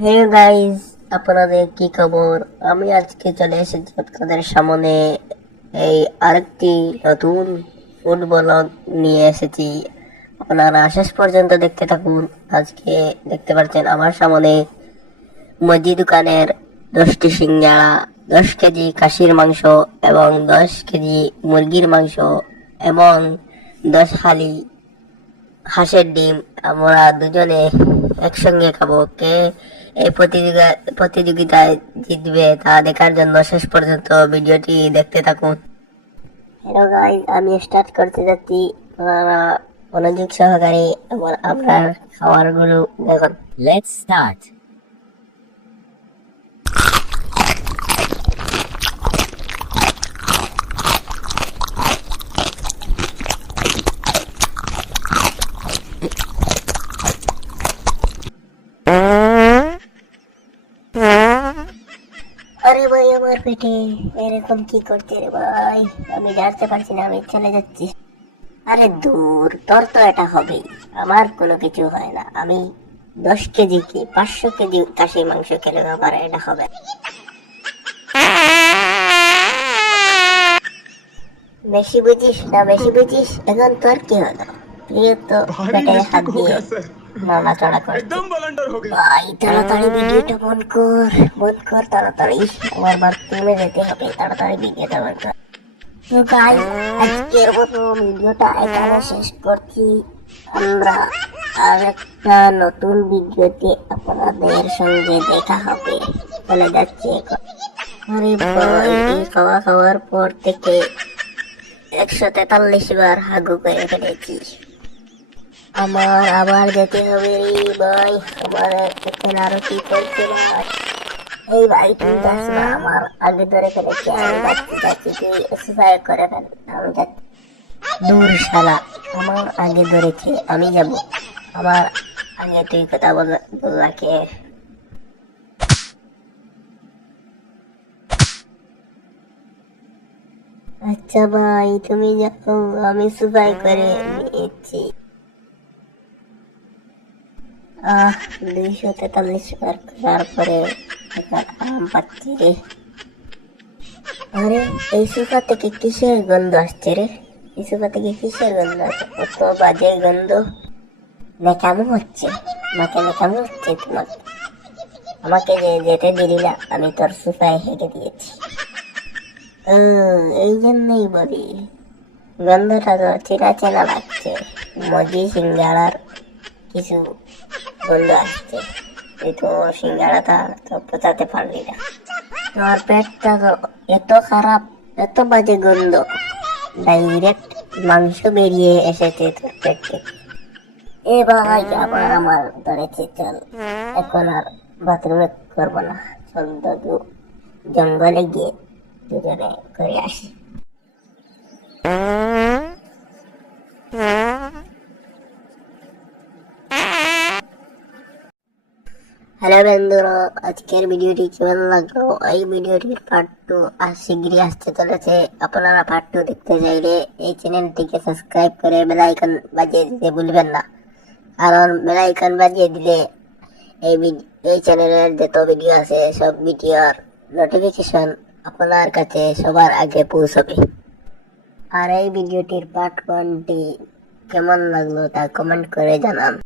Hey guys, আপনাদের কি খবর? আমি আজকে চলে এসেছি আপনাদের সামনে এই আরেকটি নতুন ফুড ব্লগ নিয়ে এসেছি। আপনারা শেষ পর্যন্ত দেখতে থাকুন। আজকে দেখতে পাচ্ছেন আমার সামনে মুদি দোকানের 10টি সিঙ্গাড়া, 10 কেজি খাসির মাংস এবং 10 কেজি মুরগির মাংস এবং 10 হালি হাঁসের ডিম আমরা দুজনে একসঙ্গে খাবো। কে এই প্রতিযোগিতায় জিতবে তা দেখার জন্য শেষ পর্যন্ত ভিডিওটি দেখতে থাকুন। হ্যালো গাইস, আমি স্টার্ট করতে যাচ্ছি। আপনারা মনোযোগ সহকারে আপনার খাবারগুলো দেখুন। Let's start. আরে ভাই, আমার পেটে এরকম কি করছে রে ভাই? আমি জানতে পারছি না, আমি চলে যাচ্ছি। আরে দূর, তোর তো এটা হবেই, আমার কোনো কিছু হয় না। আমি 10 কেজি কি 500 কেজি খাসি মাংস খেলে আমার এটা হবে। বেশি বুঝিস না, বেশি বুঝিস। এখন তোর কি হলো? তুই তো পেটে হাত দিয়ে নাড়াচাড়া করছিস। एकदम बलंडर हो गया। ভাই তাড়াতাড়ি ভিডিওটা বন্ধ কর তাড়াতাড়ি। আমার বাথরুমে যেতে হবে, তাড়াতাড়ি ভিডিওটা বন্ধ কর। তো গাইস, আজকের মতো ভিডিওটা এখানে শেষ করছি। আমরা আর একটা নতুন ভিডিওতে আপনাদের সঙ্গে দেখা হবে। চলে যাচ্ছি এখন। আরে ভাই, এই খাওয়ার পর থেকে 143 বার হাগু করে ফেলেছি। আমার আবার যেতে হবে রে ভাই। আমার এখন আরো কি করছে ভাই? এই ভাই, তুই যাস না, আমার আগে ধরে ফেলেছি। আমি যাচ্ছি, তুই এক্সারসাইজ করে ফেল। আমি যাচ্ছি। দূর শালা, আমার আগে ধরেছে, আমি যাব। আমার আগে তুই কথা বললা কে? আচ্ছা ভাই, তুমি যাও, আমি সুপাই করে নিয়েছি। 243 বার করার পরে এখন আরাম পাচ্ছি রে। আরে, এই সোফা থেকে কিসের গন্ধ আসছে রে? এই সোফা থেকে কিসের গন্ধ আসছে? কত বাজে গন্ধ। নেকামো হচ্ছে, নেকামো হচ্ছে তোমাকে। আমাকে যে যেতে দিলি না, আমি তোর সোফায় হেঁটে দিয়েছি। এই জন্যই বলি, গন্ধটা তো চেনা চেনা লাগছে। মজি সিঙ্গাড়ার কিছু গন্ধ আসছে। তুই তো সিঙ্গাড়াটা তো পচাতে পারলি না। তোমার পেটটা তো এত খারাপ, এত বাজে গন্ধ, ডাইরেক্ট মাংস বেরিয়ে এসেছে তোর পেট থেকে। এ ভাই, আবার আমার ধরেছে। চল, এখন আর বাথরুমে করবো না। চল দাদু, জঙ্গলে গিয়ে দুজনে করে আসি। হ্যালো বন্ধুরা, আজকের ভিডিওটি কেমন লাগলো? এই ভিডিওটির পার্ট 2 আর শীঘ্রই আসতে চলেছে। আপনারা পার্ট 2 দেখতে চাইলে এই চ্যানেলটিকে সাবস্ক্রাইব করে বেল আইকন বাজিয়ে দিতে ভুলবেন না, কারণ বেল আইকন বাজিয়ে দিলে এই চ্যানেলের যত ভিডিও আছে সব ভিডিওর নোটিফিকেশন আপনার কাছে সবার আগে পৌঁছবে। আর এই ভিডিওটির পার্ট 1টি কেমন লাগলো তা কমেন্ট করে জানান।